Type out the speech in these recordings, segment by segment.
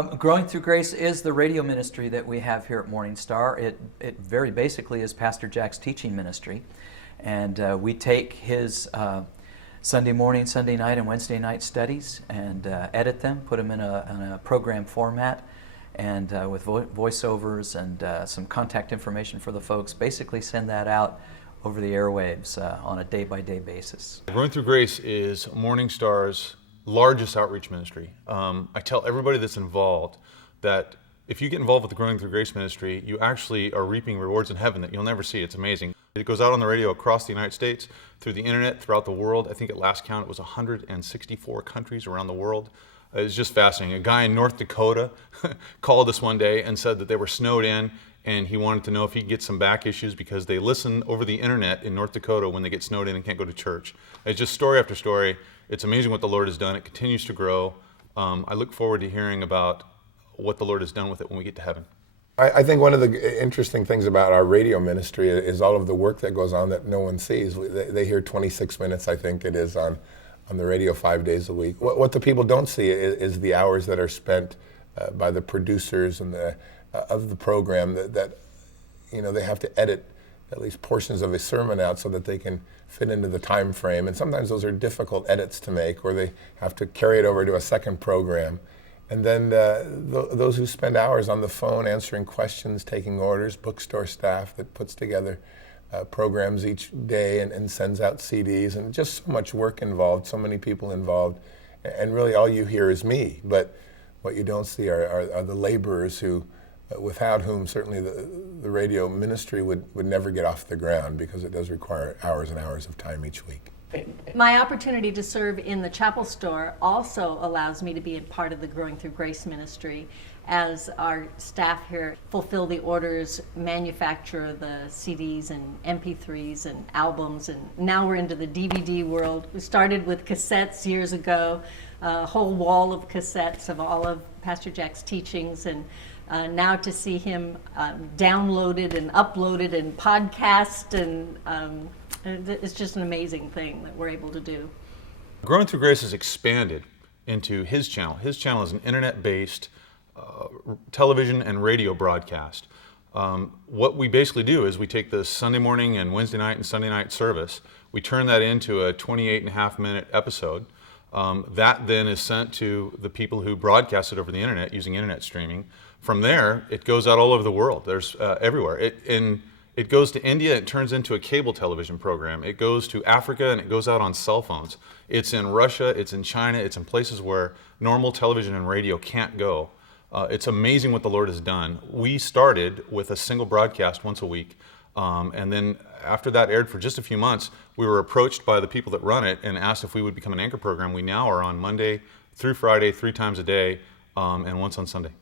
Growing Through Grace is the radio ministry that we have here at Morningstar. It very basically is Pastor Jack's teaching ministry. And we take his Sunday morning, Sunday night, and Wednesday night studies and edit them, put them in a program format, and with voiceovers and some contact information for the folks. Basically send that out over the airwaves on a day-by-day basis. Growing Through Grace is Morningstar's largest outreach ministry. I tell everybody that's involved that if you get involved with the Growing Through Grace ministry, you actually are reaping rewards in heaven that you'll never see. It's amazing. It goes out on the radio across the United States, through the internet, throughout the world. I think at last count it was 164 countries around the world. It's just fascinating. A guy in North Dakota called us one day and said that they were snowed in, and he wanted to know if he could get some back issues because they listen over the internet in North Dakota when they get snowed in and can't go to church. It's just story after story. It's amazing what the Lord has done. It continues to grow. I look forward to hearing about what the Lord has done with it when we get to heaven. I think one of the interesting things about our radio ministry is all of the work that goes on that no one sees. They hear 26 minutes, I think it is, on the radio 5 days a week. What the people don't see is the hours that are spent by the producers and of the program that they have to edit at least portions of a sermon out so that they can fit into the time frame. And sometimes those are difficult edits to make, or they have to carry it over to a second program. And then those who spend hours on the phone answering questions, taking orders, bookstore staff that puts together programs each day and sends out CDs, and just so much work involved, so many people involved. And really all you hear is me. But what you don't see are the laborers who, without whom certainly the radio ministry would never get off the ground, because it does require hours and hours of time each week. My opportunity to serve in the chapel store also allows me to be a part of the Growing Through Grace ministry, as our staff here fulfill the orders, manufacture the CDs and MP3s and albums, and now we're into the DVD world. We started with cassettes years ago, a whole wall of cassettes of all of Pastor Jack's teachings, and now to see him downloaded and uploaded and podcast, and it's just an amazing thing that we're able to do. Growing Through Grace has expanded into his channel. His channel is an internet-based television and radio broadcast. What we basically do is we take the Sunday morning and Wednesday night and Sunday night service, we turn that into a 28.5-minute episode. That then is sent to the people who broadcast it over the internet using internet streaming. From there, it goes out all over the world. There's everywhere. It goes to India, it turns into a cable television program. It goes to Africa, and it goes out on cell phones. It's in Russia, it's in China, it's in places where normal television and radio can't go. It's amazing what the Lord has done. We started with a single broadcast once a week, and then after that aired for just a few months, we were approached by the people that run it and asked if we would become an anchor program. We now are on Monday through Friday, 3 times a day, and once on Sunday.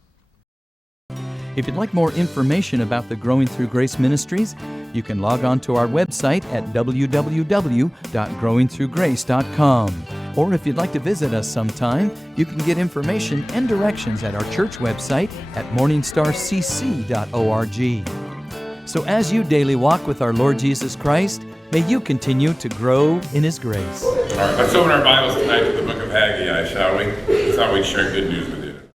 If you'd like more information about the Growing Through Grace Ministries, you can log on to our website at www.growingthroughgrace.com. Or if you'd like to visit us sometime, you can get information and directions at our church website at morningstarcc.org. So as you daily walk with our Lord Jesus Christ, may you continue to grow in His grace. All right, let's open our Bibles tonight to the book of Haggai, shall we? We thought we'd share good news with you.